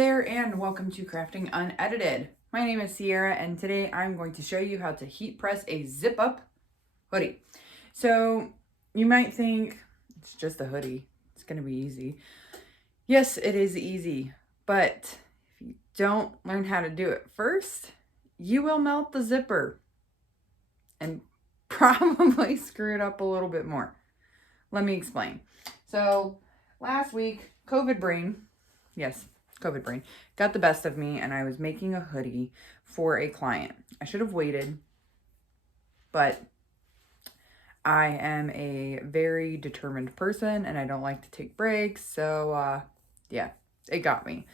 there and welcome to Crafting Unedited. My name is Sierra and today I'm going to show you how to heat press a zip up hoodie. So you might think it's just a hoodie, it's going to be easy. Yes, it is easy, but if you don't learn how to do it first, you will melt the zipper and probably screw it up a little bit more. Let me explain. So last week, COVID brain got the best of me and I was making a hoodie for a client. I should have waited, but I am a very determined person and I don't like to take breaks. So yeah, it got me.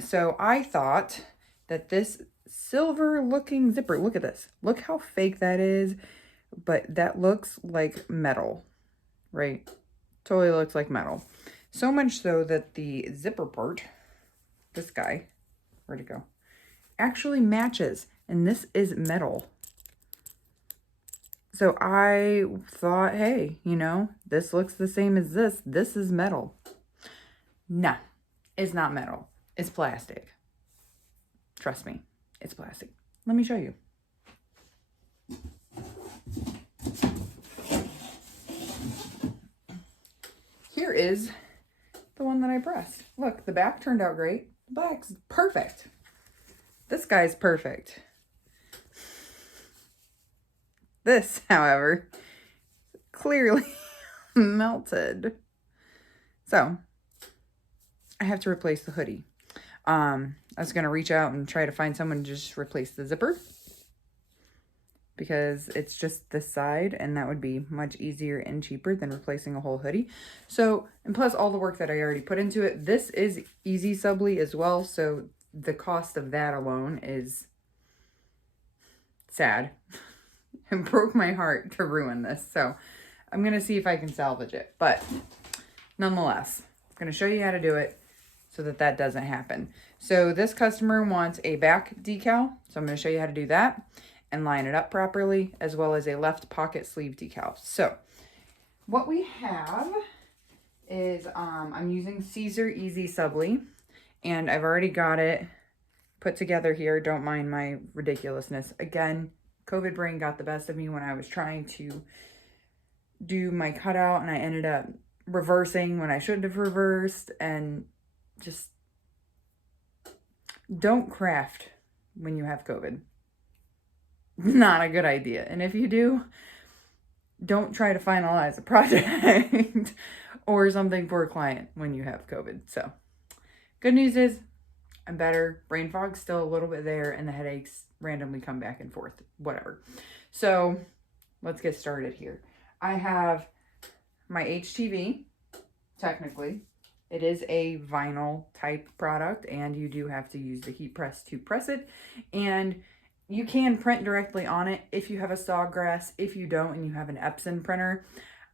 So I thought that this silver looking zipper, look at this. Look how fake that is, but that looks like metal, right? Totally looks like metal. So much so that the zipper part, this guy, where'd it go? Actually matches, and this is metal. So I thought, hey, you know, this looks the same as this. This is metal. No, it's not metal. It's plastic. Trust me, it's plastic. Let me show you. Here is the one that I pressed. Look, the back turned out great. The back's perfect. This guy's perfect. This, however, clearly melted. So I have to replace the hoodie. I was going to reach out and try to find someone to just replace the zipper because it's just this side and that would be much easier and cheaper than replacing a whole hoodie. So, and plus all the work that I already put into it, this is easy subly as well. So the cost of that alone is sad. It broke my heart to ruin this. So I'm going to see if I can salvage it, but nonetheless, I'm going to show you how to do it so that that doesn't happen. So this customer wants a back decal. So I'm going to show you how to do that and line it up properly, as well as a left pocket sleeve decal. So what we have is, I'm using Caesar Easy Subly, and I've already got it put together here. Don't mind my ridiculousness. Again, COVID brain got the best of me when I was trying to do my cutout, and I ended up reversing when I shouldn't have reversed, and just don't craft when you have COVID. Not a good idea. And if you do, don't try to finalize a project or something for a client when you have COVID. So good news is I'm better. Brain fog's still a little bit there and the headaches randomly come back and forth, whatever. So let's get started here. I have my HTV, technically. It is a vinyl type product and you do have to use the heat press to press it. And you can print directly on it if you have a Sawgrass. If you don't and you have an Epson printer,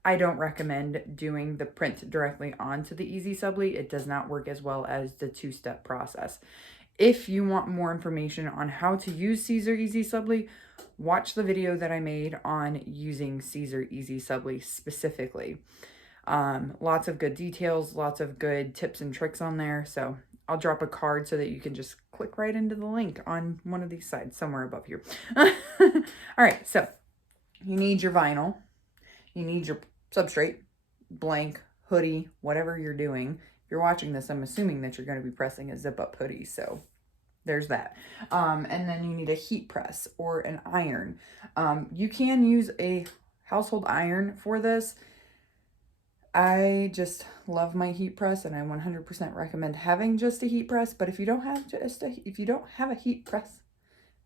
I don't recommend doing the print directly onto the Easy Subly. It does not work as well as the two-step process. If you want more information on how to use Caesar Easy Subly, watch the video that I made on using Caesar Easy Subly specifically. Lots of good details, lots of good tips and tricks on there. So I'll drop a card so that you can just click right into the link on one of these sides somewhere above here. All right, so you need your vinyl, you need your substrate, blank, hoodie, whatever you're doing. If you're watching this, I'm assuming that you're going to be pressing a zip up hoodie, so there's that. And then you need a heat press or an iron. You can use a household iron for this. I just love my heat press and I 100% recommend having just a heat press, but if you don't have a heat press,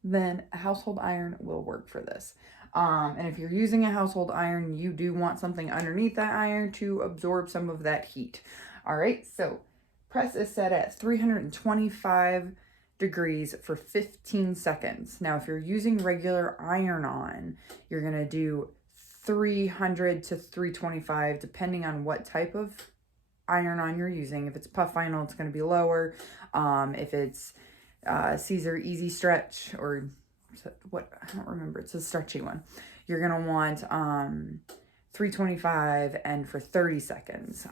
then a household iron will work for this. And if you're using a household iron, you do want something underneath that iron to absorb some of that heat. All right, so press is set at 325 degrees for 15 seconds. Now, if you're using regular iron-on, you're gonna do 300 to 325, depending on what type of iron-on you're using. If it's puff vinyl, it's going to be lower. If it's Caesar Easy Stretch, or what, I don't remember, it's a stretchy one, you're going to want 325 and for 30 seconds.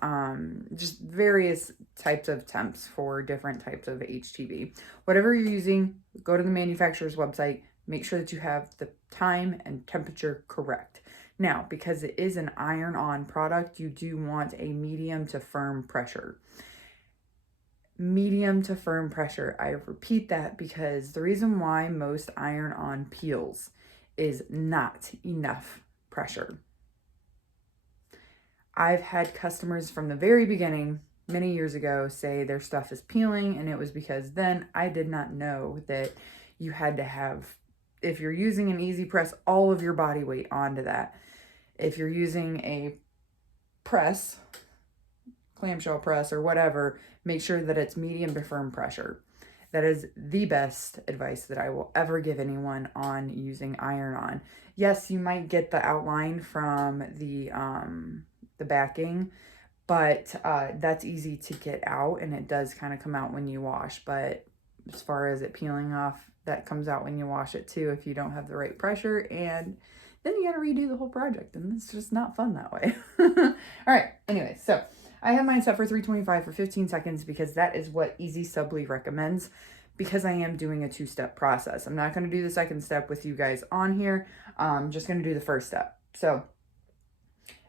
Just various types of temps for different types of HTV. Whatever you're using, go to the manufacturer's website, make sure that you have the time and temperature correct. Now, because it is an iron-on product, you do want a medium to firm pressure. Medium to firm pressure. I repeat that because the reason why most iron-on peels is not enough pressure. I've had customers from the very beginning, many years ago, say their stuff is peeling, and it was because then I did not know that you had to have, if you're using an easy press, all of your body weight onto that. If you're using a press, clamshell press or whatever, make sure that it's medium to firm pressure. That is the best advice that I will ever give anyone on using iron-on. Yes, you might get the outline from the backing, but that's easy to get out, and it does kind of come out when you wash. But as far as it peeling off, that comes out when you wash it too if you don't have the right pressure, and then you got to redo the whole project, and it's just not fun that way. All right, anyway, so I have mine set for 325 for 15 seconds because that is what Easy Subly recommends, because I am doing a two-step process. I'm not going to do the second step with you guys on here. I'm just going to do the first step. So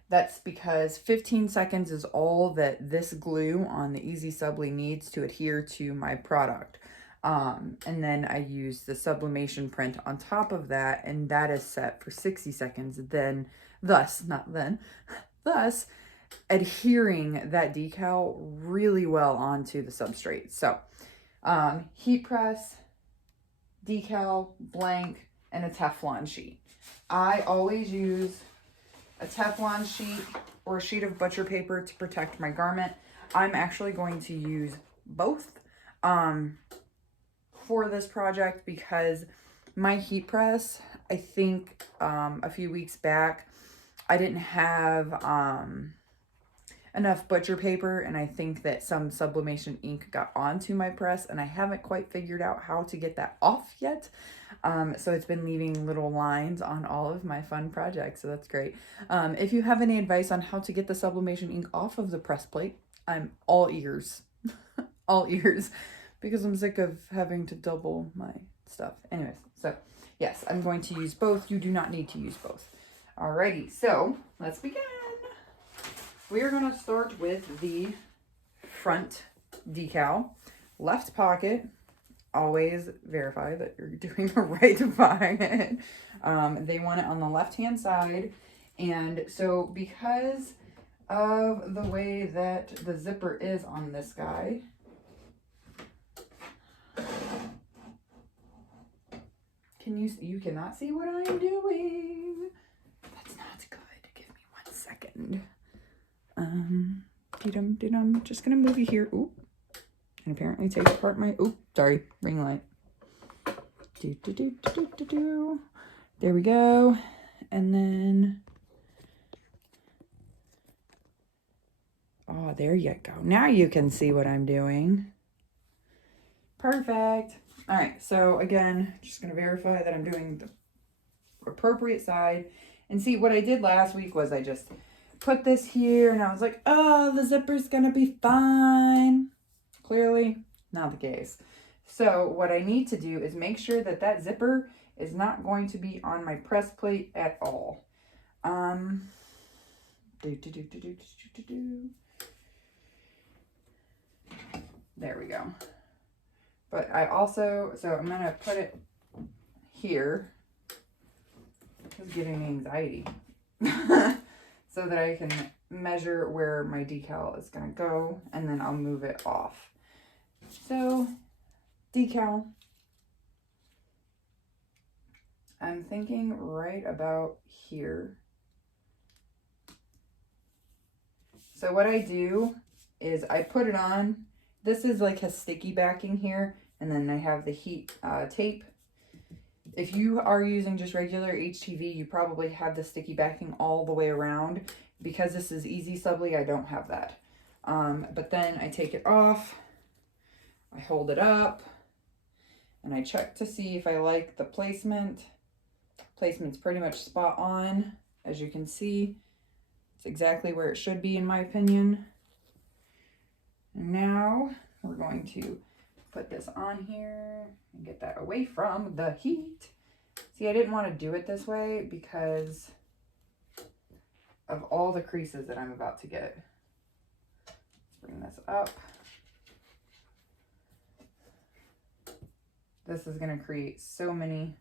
that's because 15 seconds is all that this glue on the Easy Subly needs to adhere to my product. And then I use the sublimation print on top of that, and that is set for 60 seconds. Thus adhering that decal really well onto the substrate. So heat press, decal, blank, and a Teflon sheet. I always use a Teflon sheet or a sheet of butcher paper to protect my garment. I'm actually going to use both for this project because my heat press, I think a few weeks back, I didn't have enough butcher paper, and I think that some sublimation ink got onto my press, and I haven't quite figured out how to get that off yet. So it's been leaving little lines on all of my fun projects, so that's great. If you have any advice on how to get the sublimation ink off of the press plate, I'm all ears. All ears, because I'm sick of having to double my stuff. Anyways, so yes, I'm going to use both. You do not need to use both. Alrighty, so let's begin. We're going to start with the front decal. Left pocket, always verify that you're doing the right by it. They want it on the left-hand side. And so because of the way that the zipper is on this guy, you cannot see what I'm doing. That's not good. Give me 1 second. Just gonna move you here. Oop. And apparently take apart my, sorry, ring light. There we go. And then, oh, there you go. Now you can see what I'm doing. Perfect. All right, so again, just gonna verify that I'm doing the appropriate side. And see, what I did last week was I just put this here and I was like, oh, the zipper's gonna be fine. Clearly not the case. So what I need to do is make sure that that zipper is not going to be on my press plate at all. There we go. But I also, so I'm going to put it here. It's giving me anxiety. So that I can measure where my decal is going to go, and then I'll move it off. So, decal. I'm thinking right about here. So what I do is I put it on. This is like a sticky backing here, and then I have the heat tape. If you are using just regular HTV, you probably have the sticky backing all the way around. Because this is Easy Subly, I don't have that. But then I take it off, I hold it up, and I check to see if I like the placement. Placement's pretty much spot on, as you can see. It's exactly where it should be in my opinion. And now we're going to put this on here and get that away from the heat. See, I didn't want to do it this way because of all the creases that I'm about to get. Let's bring this up. This is going to create so many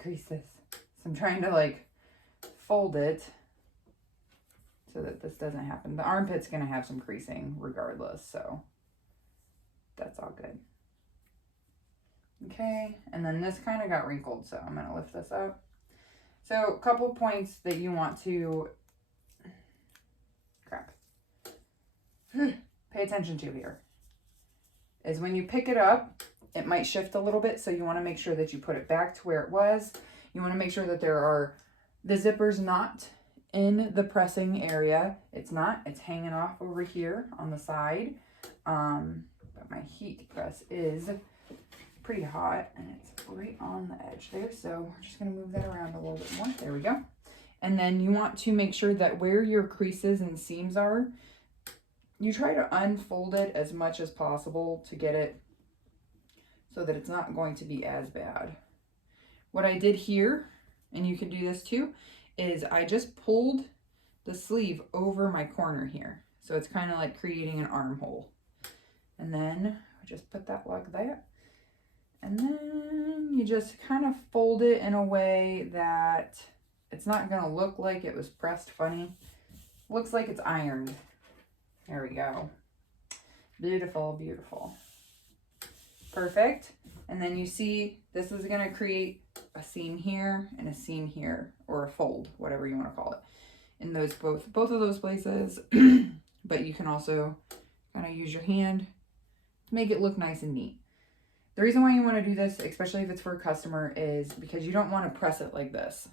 creases. So I'm trying to like fold it so that this doesn't happen. The armpit's going to have some creasing regardless, so that's all good. Okay, and then this kind of got wrinkled, so I'm going to lift this up. So a couple points that you want to pay attention to here is when you pick it up, it might shift a little bit, so you want to make sure that you put it back to where it was. You want to make sure that the zipper's not in the pressing area. It's not, it's hanging off over here on the side. But my heat press is pretty hot and it's right on the edge there. So we're just going to move that around a little bit more. There we go. And then you want to make sure that where your creases and seams are, you try to unfold it as much as possible to get it so that it's not going to be as bad. What I did here, and you can do this too, is I just pulled the sleeve over my corner here. So it's kind of like creating an armhole. And then I just put that like that. And then you just kind of fold it in a way that it's not going to look like it was pressed funny. Looks like it's ironed. There we go. Beautiful, beautiful. Perfect. And then you see this is going to create a seam here and a seam here, or a fold, whatever you want to call it, in those both of those places. But you can also kind of use your hand to make it look nice and neat. The reason why you want to do this, especially if it's for a customer, is because you don't want to press it like this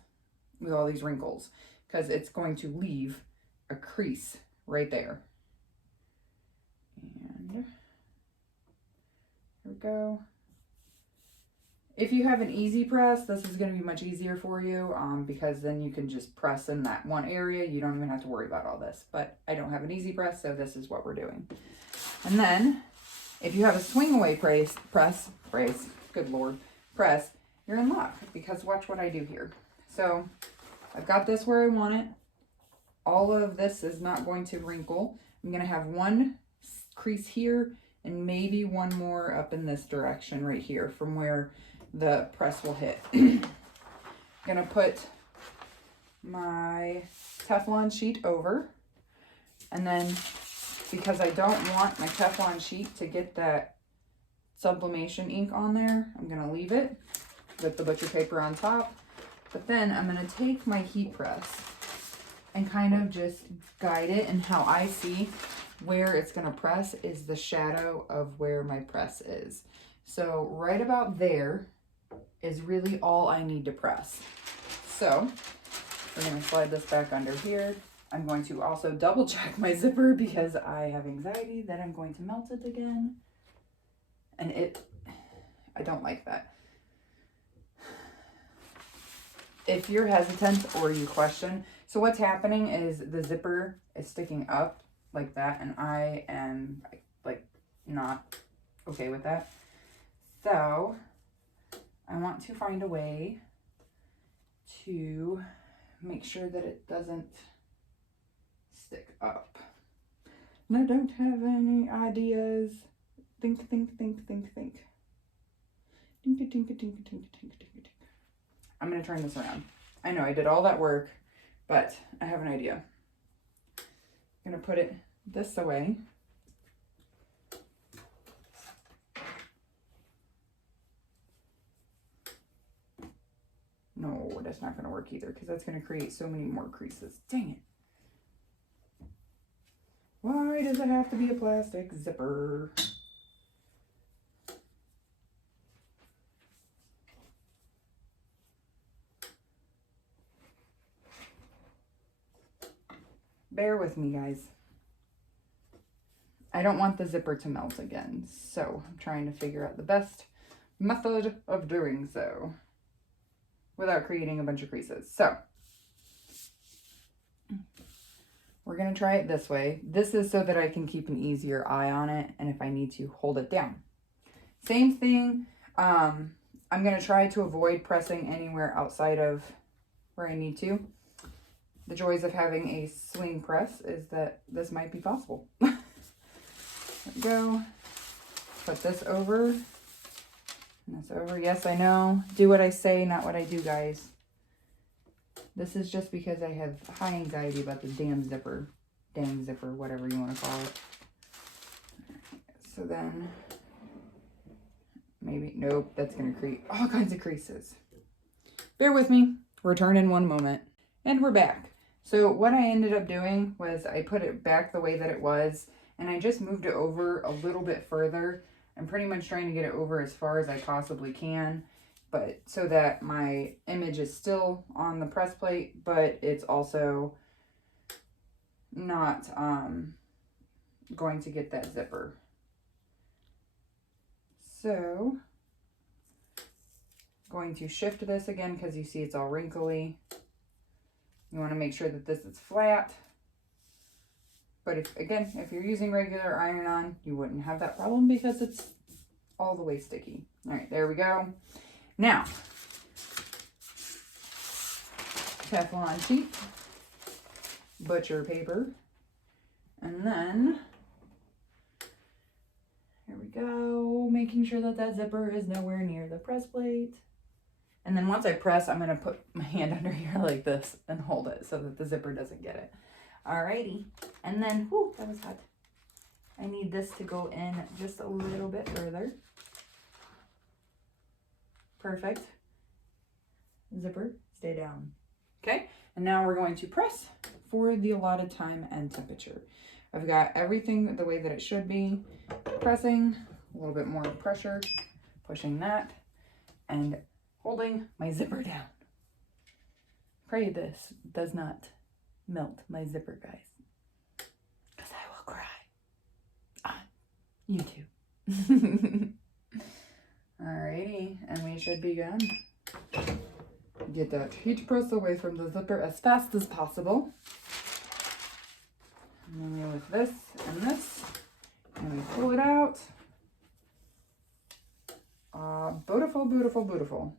with all these wrinkles, because it's going to leave a crease right there. And there we go. If you have an easy press, this is going to be much easier for you because then you can just press in that one area. You don't even have to worry about all this. But I don't have an easy press, so this is what we're doing. And then if you have a swing away press, good Lord, press, you're in luck, because watch what I do here. So I've got this where I want it. All of this is not going to wrinkle. I'm going to have one crease here and maybe one more up in this direction right here from where the press will hit. I'm going to put my Teflon sheet over, and then because I don't want my Teflon sheet to get that sublimation ink on there, I'm going to leave it with the butcher paper on top. But then I'm going to take my heat press and kind of just guide it, and how I see where it's going to press is the shadow of where my press is. So right about there is really all I need to press. So we're going to slide this back under here. I'm going to also double check my zipper because I have anxiety that I'm going to melt it again. And I don't like that. If you're hesitant or you question, so what's happening is the zipper is sticking up like that, and I am like not okay with that. So I want to find a way to make sure that it doesn't stick up. And I don't have any ideas. Think. I'm going to turn this around. I know I did all that work, but I have an idea. I'm going to put it this way. No, that's not going to work either, because that's going to create so many more creases. Dang it. Why does it have to be a plastic zipper? Bear with me, guys. I don't want the zipper to melt again, so I'm trying to figure out the best method of doing so without creating a bunch of creases. So we're going to try it this way. This is so that I can keep an easier eye on it, and if I need to, hold it down. Same thing. I'm going to try to avoid pressing anywhere outside of where I need to. The joys of having a swing press is that this might be possible. There we go. Put this over. And this over. Yes, I know. Do what I say, not what I do, guys. This is just because I have high anxiety about the damn zipper. Dang zipper, whatever you want to call it. So then, maybe, nope, that's going to create all kinds of creases. Bear with me. Return in one moment. And we're back. So what I ended up doing was I put it back the way that it was, and I just moved it over a little bit further. I'm pretty much trying to get it over as far as I possibly can, but so that my image is still on the press plate, but it's also not going to get that zipper. So, going to shift this again because you see it's all wrinkly. You want to make sure that this is flat. But if you're using regular iron-on, you wouldn't have that problem because it's all the way sticky. All right, there we go. Now, Teflon sheet, butcher paper, and then, here we go, making sure that that zipper is nowhere near the press plate. And then once I press, I'm going to put my hand under here like this and hold it so that the zipper doesn't get it. Alrighty. And then, whoo, that was hot. I need this to go in just a little bit further. Perfect. Zipper, stay down. Okay, and now we're going to press for the allotted time and temperature. I've got everything the way that it should be. Pressing, a little bit more pressure, pushing that, and holding my zipper down. Pray this does not melt my zipper, guys, because I will cry on YouTube. Alrighty, and we should begin. Get that heat press away from the zipper as fast as possible. And then we lift this and this, and we pull it out. Beautiful, beautiful, beautiful.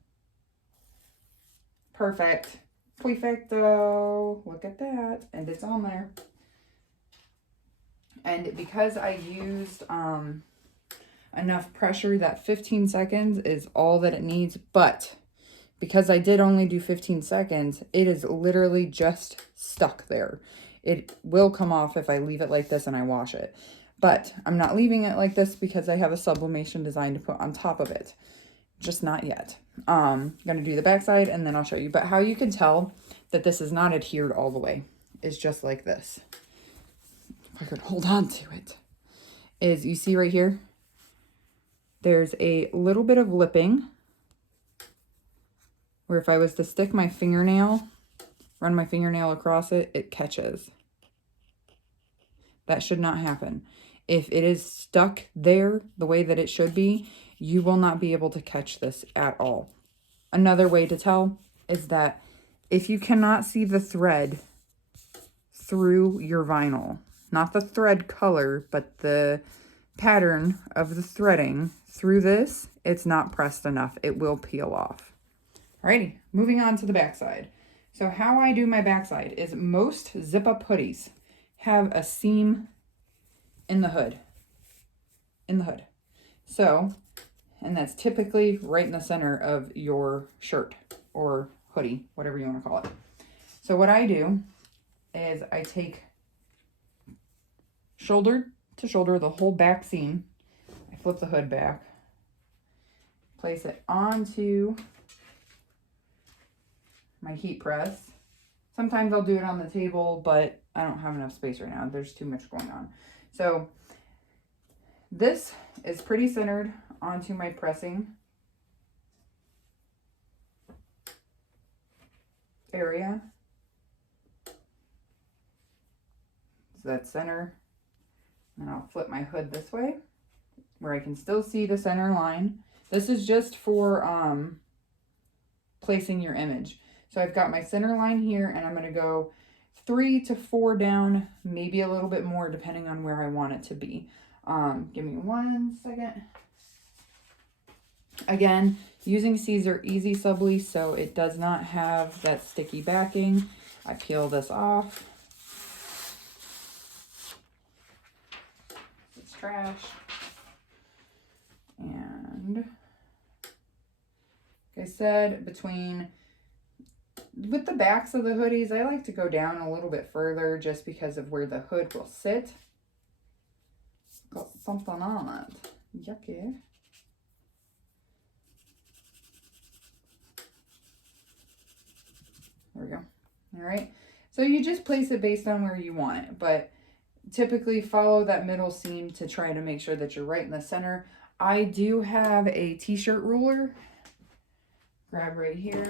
Perfect. Perfecto. Look at that. And it's on there. And because I used enough pressure, that 15 seconds is all that it needs. But because I did only do 15 seconds, it is literally just stuck there. It will come off if I leave it like this and I wash it. But I'm not leaving it like this because I have a sublimation design to put on top of it. Just not yet. I'm going to do the backside and then I'll show you. But how you can tell that this is not adhered all the way is just like this. If I could hold on to it. Is you see right here? There's a little bit of lipping. Where if I was to stick my fingernail, run my fingernail across it, it catches. That should not happen. If it is stuck there the way that it should be, you will not be able to catch this at all. Another way to tell is that if you cannot see the thread through your vinyl, not the thread color, but the pattern of the threading through this, it's not pressed enough. It will peel off. Alrighty, moving on to the backside. So how I do my backside is most zip-up hoodies have a seam in the hood. So, and that's typically right in the center of your shirt or hoodie, whatever you want to call it. So what I do is I take shoulder to shoulder the whole back seam. I flip the hood back, place it onto my heat press. Sometimes I'll do it on the table, but I don't have enough space right now. There's too much going on. So this is pretty centered onto my pressing area. So that's center. And I'll flip my hood this way where I can still see the center line. This is just for placing your image. So I've got my center line here, and I'm going to go 3 to 4 down, maybe a little bit more depending on where I want it to be. Give me 1 second. Again, using Caesar Easy Subly, so it does not have that sticky backing. I peel this off. It's trash. And like I said, with the backs of the hoodies, I like to go down a little bit further just because of where the hood will sit. Got something on it. Yucky. There we go. All right. So you just place it based on where you want it, but typically follow that middle seam to try to make sure that you're right in the center. I do have a t-shirt ruler. Grab right here.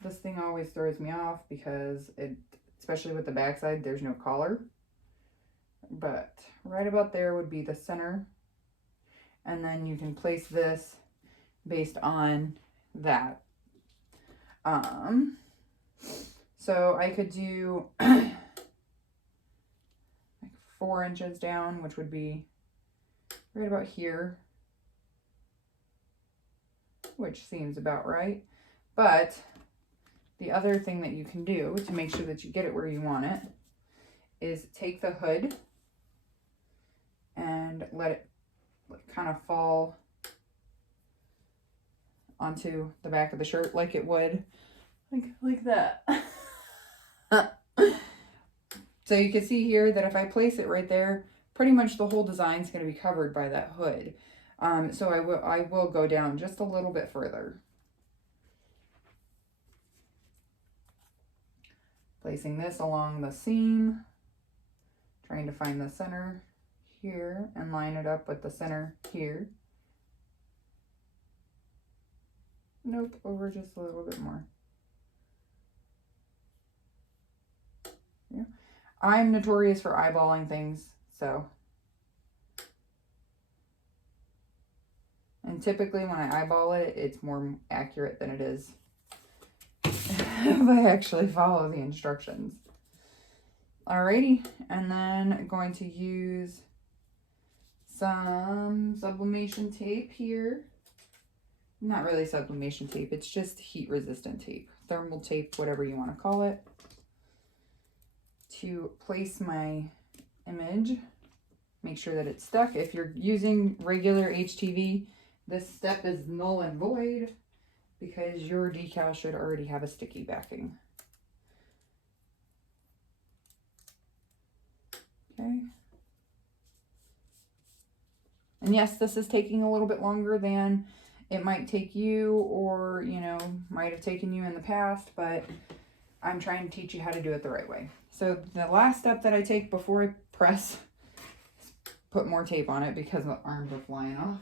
This thing always throws me off because especially with the backside, there's no collar. But right about there would be the center. And then you can place this based on that. So I could do like 4 inches down, which would be right about here, which seems about right. But the other thing that you can do to make sure that you get it where you want it is take the hood and let it kind of fall onto the back of the shirt like it would, like that. So you can see here that if I place it right there, pretty much the whole design is going to be covered by that hood. So I will go down just a little bit further. Placing this along the seam, trying to find the center here and line it up with the center here. Nope, over just a little bit more. Yeah. I'm notorious for eyeballing things, so. And typically when I eyeball it, it's more accurate than it is if I actually follow the instructions. Alrighty, and then I'm going to use some sublimation tape here. Not really sublimation tape, it's just heat resistant tape, thermal tape, whatever you want to call it, to place my image. Make sure that it's stuck. If you're using regular HTV, this step is null and void because your decal should already have a sticky backing. Okay. And yes, this is taking a little bit longer than it might take you, or, you know, might have taken you in the past, but I'm trying to teach you how to do it the right way. So the last step that I take before I press is put more tape on it because the arms are flying off.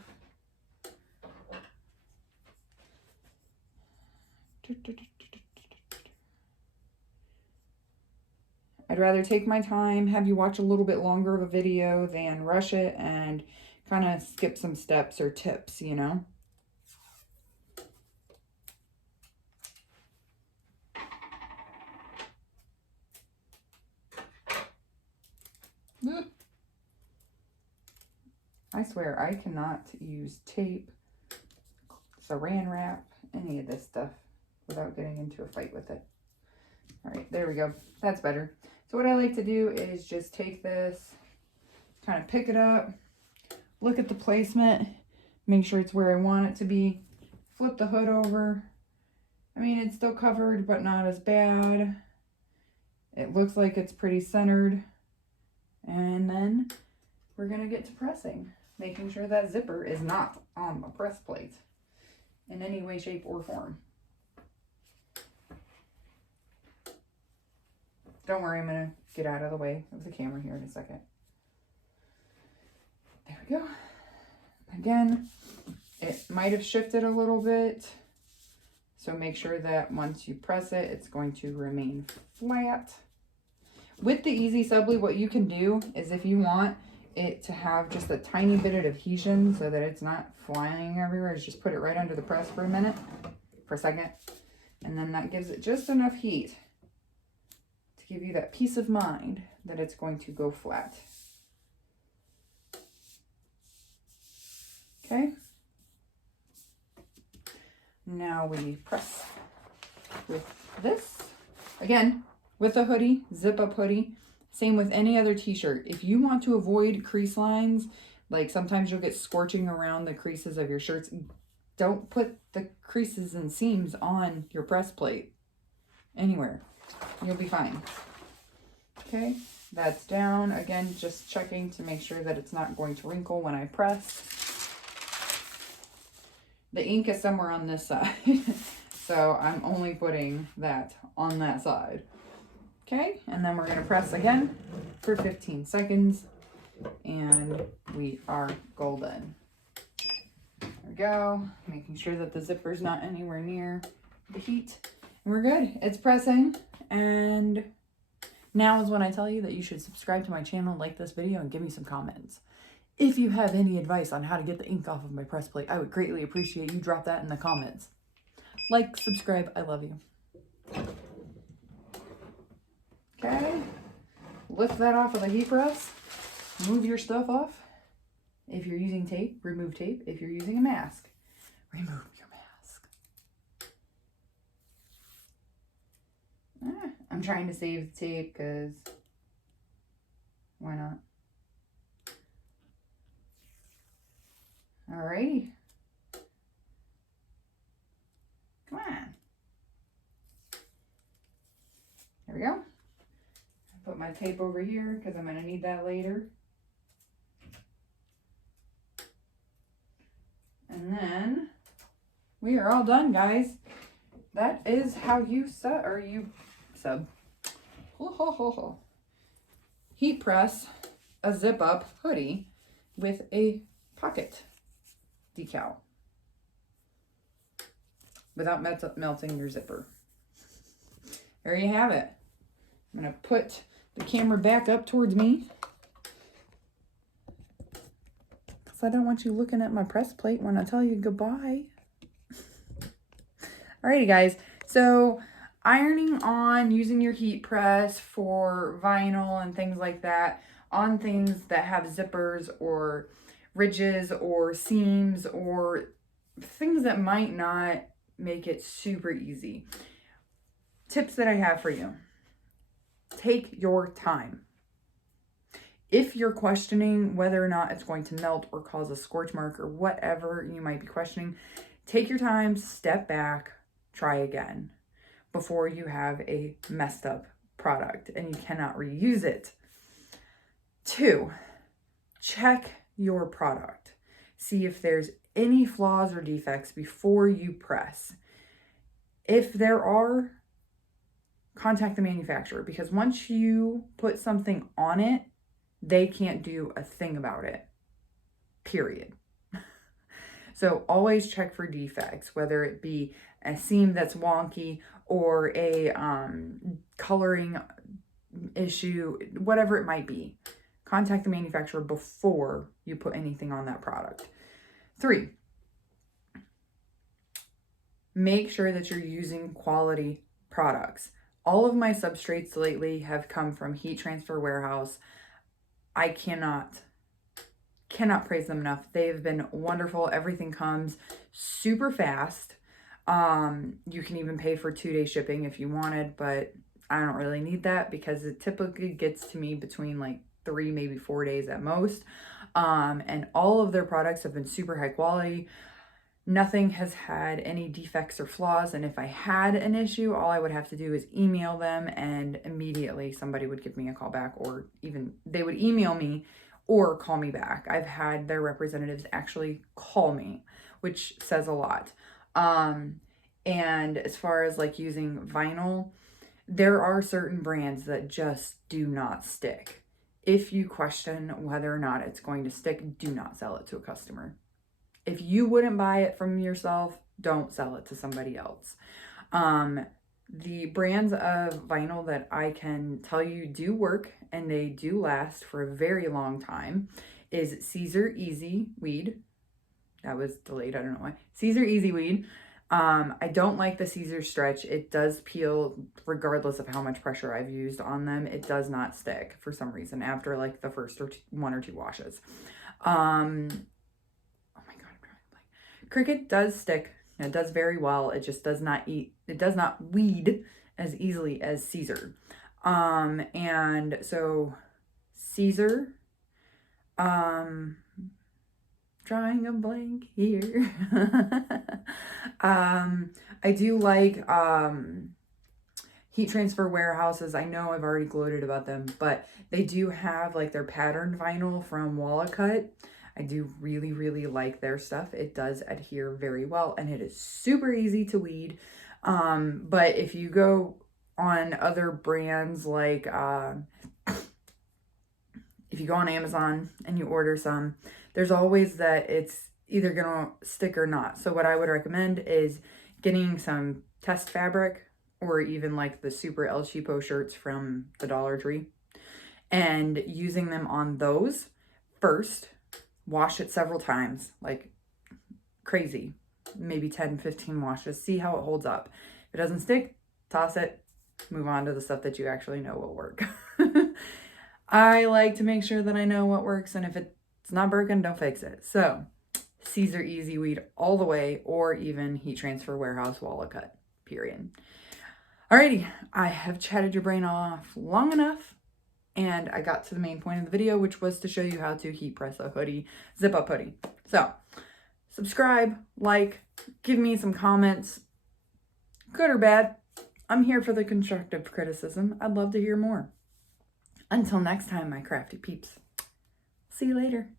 I'd rather take my time, have you watch a little bit longer of a video than rush it and kind of skip some steps or tips, you know? I swear I cannot use tape, saran wrap, any of this stuff without getting into a fight with it. All right, there we go. That's better. So what I like to do is just take this, kind of pick it up, look at the placement, make sure it's where I want it to be, flip the hood over. I mean, it's still covered, but not as bad. It looks like it's pretty centered. And then we're gonna get to pressing, making sure that zipper is not on the press plate in any way, shape, or form. Don't worry, I'm gonna get out of the way of the camera here in a second. There we go. Again, it might have shifted a little bit, so make sure that once you press it, it's going to remain flat. With the Easy Subly, what you can do is if you want it to have just a tiny bit of adhesion so that it's not flying everywhere, is just put it right under the press for a second, And then that gives it just enough heat to give you that peace of mind that it's going to go flat. Okay. Now we press with this. Again, with a hoodie, zip up hoodie. Same with any other t-shirt. If you want to avoid crease lines, like sometimes you'll get scorching around the creases of your shirts, don't put the creases and seams on your press plate anywhere. You'll be fine. Okay, that's down. Again, just checking to make sure that it's not going to wrinkle when I press. The ink is somewhere on this side, so I'm only putting that on that side. Okay, and then we're going to press again for 15 seconds, and we are golden. There we go, making sure that the zipper's not anywhere near the heat. And we're good. It's pressing, and now is when I tell you that you should subscribe to my channel, like this video, and give me some comments. If you have any advice on how to get the ink off of my press plate, I would greatly appreciate you drop that in the comments. Like, subscribe, I love you. Okay, lift that off of the heat press, move your stuff off. If you're using tape, remove tape. If you're using a mask, remove your mask. I'm trying to save the tape because why not? Alrighty. Come on. There we go. Put my tape over here because I'm going to need that later. And then we are all done, guys. That is how you heat press a zip up hoodie with a pocket decal without melting your zipper. There you have it. I'm going to put the camera back up towards me because I don't want you looking at my press plate when I tell you goodbye. Alrighty, guys. So ironing on, using your heat press for vinyl and things like that on things that have zippers or ridges or seams or things that might not make it super easy. Tips that I have for you. Take your time. If you're questioning whether or not it's going to melt or cause a scorch mark or whatever you might be questioning, take your time, step back, try again before you have a messed up product and you cannot reuse it. 2, check your product. See if there's any flaws or defects before you press. If there are, contact the manufacturer, because once you put something on it, they can't do a thing about it, period. So always check for defects, whether it be a seam that's wonky or a coloring issue, whatever it might be. Contact the manufacturer before you put anything on that product. 3, make sure that you're using quality products. All of my substrates lately have come from Heat Transfer Warehouse. I cannot praise them enough. They've been wonderful. Everything comes super fast. You can even pay for 2-day shipping if you wanted, but I don't really need that because it typically gets to me between like 3, maybe 4 days at most. And all of their products have been super high quality. Nothing has had any defects or flaws. And if I had an issue, all I would have to do is email them and immediately somebody would give me a call back, or even they would email me or call me back. I've had their representatives actually call me, which says a lot. And as far as like using vinyl, there are certain brands that just do not stick. If you question whether or not it's going to stick, do not sell it to a customer. If you wouldn't buy it from yourself, don't sell it to somebody else. The brands of vinyl that I can tell you do work and they do last for a very long time is Caesar Easy Weed. That was delayed, I don't know why. Caesar Easy Weed. I don't like the Caesar stretch. It does peel regardless of how much pressure I've used on them. It does not stick for some reason after like the first one or two washes. Oh my God, I'm drawing a blank. Cricut does stick. It does very well. It just does not it does not weed as easily as Caesar. And so Caesar, drawing a blank here. I do like heat transfer warehouses. I know I've already gloated about them, but they do have like their patterned vinyl from Wallacut. I do really, really like their stuff. It does adhere very well, and it is super easy to weed. But if you go on other brands like if you go on Amazon and you order some, there's always that it's either gonna stick or not. So what I would recommend is getting some test fabric, or even like the super El Cheapo shirts from the Dollar Tree, and using them on those first. Wash it several times, like crazy, maybe 10, 15 washes. See how it holds up. If it doesn't stick, toss it, move on to the stuff that you actually know will work. I like to make sure that I know what works, and if it's not broken, don't fix it. So Caesar Easy Weed all the way, or even Heat Transfer Warehouse Wallacut, period. Alrighty, I have chatted your brain off long enough, and I got to the main point of the video, which was to show you how to heat press a hoodie, zip up hoodie. So subscribe, like, give me some comments, good or bad. I'm here for the constructive criticism. I'd love to hear more. Until next time, my crafty peeps. See you later.